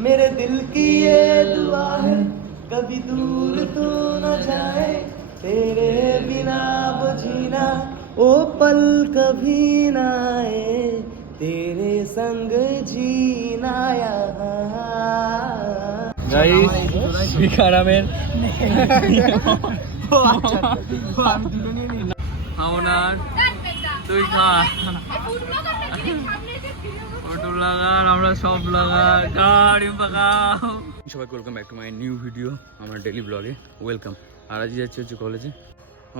मेरे दिल की ये दुआ है कभी दूर तू न जाए तेरे बिना वो जीना ओ पल कभी ना आए तेरे संग जीना यहाँ গাইস বিকারামের আমার তুই খা ফটো লাগার আমরা সব লাগার। গাড়ি পাকাও সবাইকে welcome back to my new video আমার ডেলি ব্লগে ওয়েলকাম আর আজকে যাচ্ছি হচ্ছে কলেজে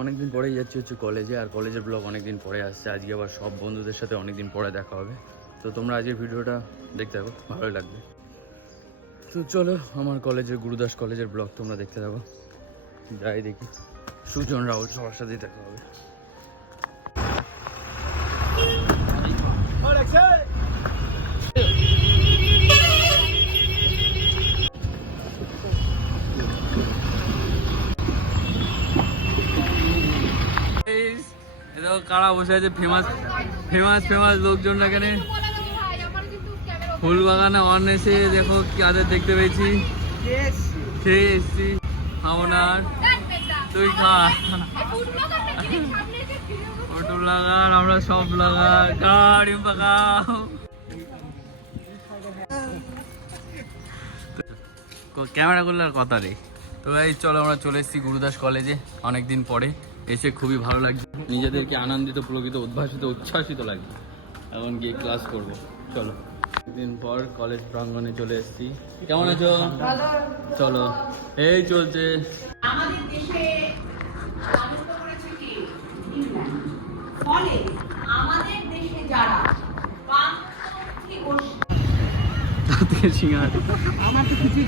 অনেকদিন পরেই যাচ্ছি হচ্ছে কলেজে আর কলেজের ব্লগ অনেকদিন পরে আসছে। আজকে আবার সব বন্ধুদের সাথে অনেকদিন পরে দেখা হবে। তো তোমরা আজকের ভিডিওটা দেখতে থাকো ভালোই লাগবে। তো চলো আমার কলেজের গুরুদাস কলেজের ব্লগ তোমরা দেখতে থাকো। যাই দেখি। সুজন রাউত সবার সাথেই দেখা হবে। কারা বসে আছে ফেমাস ফেমাস ফেমাস লোকজনরা এখানে। ফুল বাগানে অন এসে দেখো কাদের দেখতে পেয়েছি। খেয়ে এসছি। আপনার তুই ফটো লাগার আমরা সব লাগার। গাড়ি পাকাও ক্যামেরা করলে আর কথা নেই। তো এই চলো আমরা চলে এসেছি গুরুদাস কলেজে অনেকদিন পরে। এসে খুবই ভালো লাগছে। নিজেদেরকে আনন্দিত পুলকিত উদ্ভাসিত উচ্ছ্বাসিত লাগছে। এখন গিয়ে ক্লাস করব। চলো। দিন পর কলেজ প্রাঙ্গণে চলে এসেছি। কেমন আছো? চলো। এই চলছে। আমাদের দেশে ফলে আমাদের যারা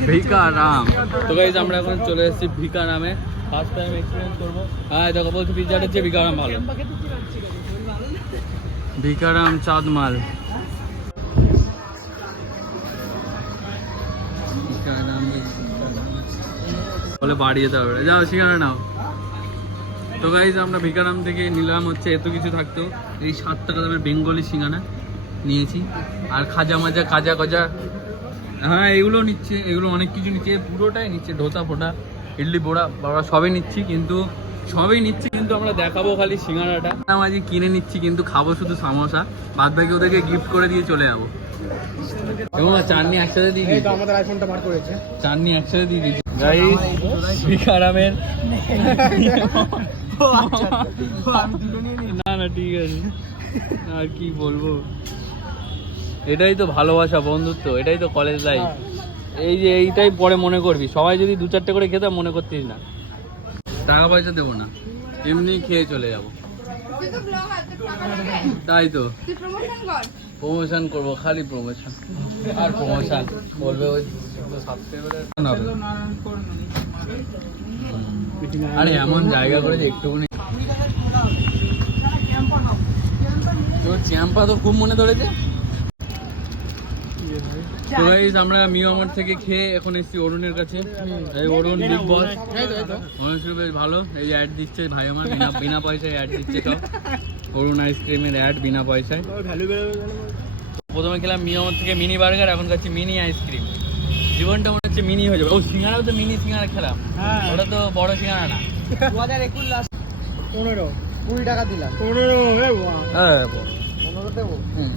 ভিকারাম। তো গাইজ আমরা এখন চলে এসেছি ভিকারামে। ফার্স্ট টাইম এক্সপিরিয়েন্স করব। হ্যাঁ দেখো, বলছি পিজ্জাটা হচ্ছে ভিকারাম ভালো ভিকারাম চাঁদমাল বলে বাড়ি যেতে হবে। যাও সিঙ্গারা নাও। তো গাইজ আমরা ভিকারাম থেকে নিলাম হচ্ছে, এত কিছু থাকতো। এই সাত টাকা দামের বেঙ্গলি সিঙ্গানা নিয়েছি। আর খাজা মাজা কাজা গজা। হ্যাঁ এগুলো নিচ্ছে, এগুলো অনেক কিছু নিচ্ছে। পুরোটাই নিচ্ছে ঢোসা ফোটা। ইডলি পোড়া বাবা সবই নিচ্ছি কিন্তু সবই নিচ্ছি কিন্তু আমরা দেখাবো খালি সিঙ্গারাটা। আজকে কিনে নিচ্ছি কিন্তু খাব শুধু সামোসা। বাদ বাকি ওদেরকে গিফট করে দিয়ে চলে যাব। এবং চাটনি একসাথে দিয়ে দিয়েছি? আমাদের আইফোনটা বার করেছে। চাটনি একসাথে দিয়ে দিয়েছি। গাইস ভিকারামের আমি দুটো নিয়ে নিই না না ঠিক আছে। আর কি বলব? এটাই তো ভালোবাসা বন্ধুত্ব এটাই তো কলেজ লাইফ এই যে এইটাই পরে মনে করবি। সবাই যদি দু চারটে করে খেতাম, মনে করতিস না। টাকা পয়সা দেবো না। এমনি খেয়ে চলে যাব। তুই তো। প্রমোশন করব, খালি প্রমোশন আর প্রমোশন বলবে আরে এমন জায়গা করে একটুখানি তোর চ্যাম্পা তো খুব মনে ধরেছে? তো guys, আমরা মিও আমার থেকে খেয়ে এখন এসেছি অরুণের কাছে। এই অরুণ বিগ বস অরুণ ছিল বেশ ভালো। এই অ্যাড দিচ্ছে ভাই আমার বিনা বিনা পয়সায় অ্যাড দিচ্ছে সব। অরুণ আইসক্রিমের অ্যাড বিনা পয়সায়। প্রথমে খেলাম মিও আমার থেকে মিনি বার্গার এখন খাচ্ছি মিনি আইসক্রিম জীবনটা মনে হচ্ছে মিনি হয়ে যাবে। ও সিঙ্গারাও তো মিনি সিঙ্গারা খেলাম। হ্যাঁ। ওটা তো বড় সিঙ্গারা না। দু হাজার একুশ লাস্ট পনেরো। কুড়ি টাকা দিলাম। পনেরো হ্যাঁ পনেরো দেবো হুম।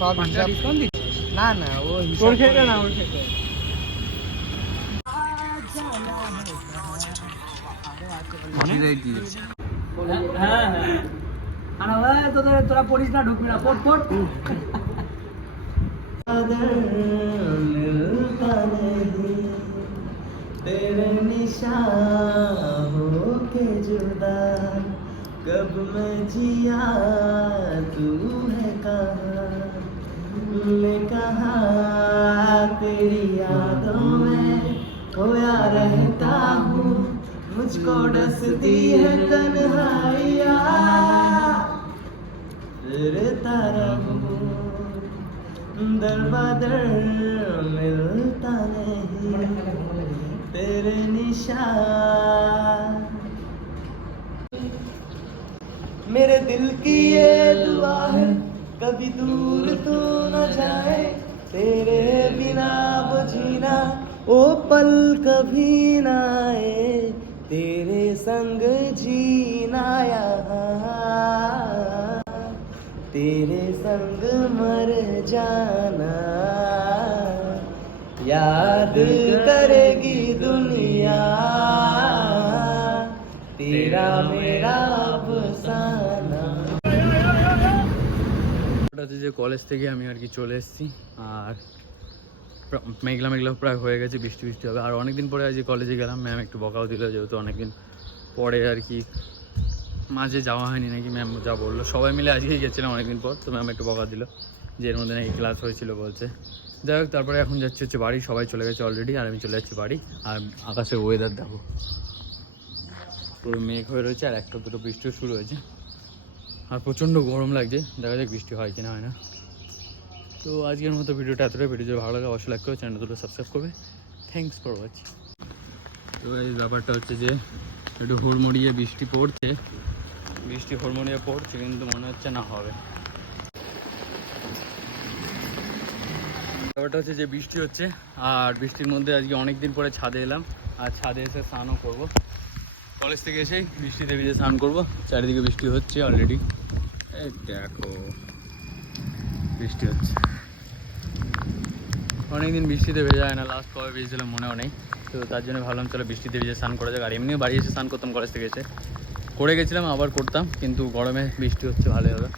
সব হিসাব না না ও ওর খেতে না ওর খেতে হ্যাঁ হ্যাঁ আর তোদের তোরা পড়িস না ঢুকবি না পড় পড় तेरे निशा हो के जुदा कब मैं जिया तू है कहा मैं कहा, तेरी यादों में खोया रहता हूँ। मुझको डसती है तन्हाइया। फिरता रहूँ दर बदर मिलता नहीं। तेरे निशान। मेरे दिल की ये दुआ है कभी दूर तू न जाए, तेरे बिना अब जीना ओ पल कभी ना आए, तेरे संग जीना तेरे संग मर जाना, याद ওটা যে কলেজ থেকে আমি আর কি চলে এসেছি। আর মেঘলা মেঘলা প্রায় হয়ে গেছে, বৃষ্টি বৃষ্টি হবে। আর অনেকদিন পরে আজ কলেজে গেলাম ম্যাম একটু বকাও দিল, যেহেতু অনেকদিন পরে আর কি মাঝে যাওয়া হয়নি, নাকি ম্যাম যা বলল। সবাই মিলে আজকেই গেছিলাম অনেকদিন পর, তো ম্যাম একটু বকা দিল যে এর মধ্যে নাকি ক্লাস হয়েছিল বলছে। যাই হোক, তারপরে এখন যাচ্ছি হচ্ছে বাড়ি, সবাই চলে গেছে অলরেডি আর আমি চলে যাচ্ছি বাড়ি, আর আকাশের ওয়েদার দেখো। পুরো মেঘ হয়ে রয়েছে, আর একটা দুটো বৃষ্টিও শুরু হয়েছে। আর প্রচণ্ড গরম লাগছে। দেখা যাক বৃষ্টি হয় কিনা হয় না। তো আজকের মতো ভিডিওটা এতটাই। ভিডিও যদি ভালো লাগে, অবশ্যই লাইক চ্যানেল দুটো সাবস্ক্রাইব করবে। থ্যাংকস ফর ওয়াচিং তো এই ব্যাপারটা হচ্ছে যে, একটু হুড়মুড়িয়ে বৃষ্টি পড়ছে। বৃষ্টি হুড়মুড়িয়ে পড়ছে, কিন্তু মনে হচ্ছে না হবে। ব্যাপারটা হচ্ছে যে, বৃষ্টি হচ্ছে, আর বৃষ্টির মধ্যে আজকে অনেক দিন পরে ছাদে এলাম। আর ছাদে এসে স্নানও করব। কলেজ থেকে এসেই বৃষ্টিতে ভিজে স্নান করব। চারিদিকে বৃষ্টি হচ্ছে অলরেডি এই দেখো, বৃষ্টি হচ্ছে। অনেকদিন বৃষ্টিতে ভেজা হয় না লাস্ট কবে ভেজেছিলাম মনেও নেই। তো তার জন্য ভাবলাম, চলো বৃষ্টিতে ভিজে স্নান করা যাক। আর এমনিও বাড়ি এসে স্নান করতাম, কলেজ থেকে এসে। করে গেছিলাম, আবার করতাম, কিন্তু গরমে বৃষ্টি হচ্ছে, ভালোই হবে।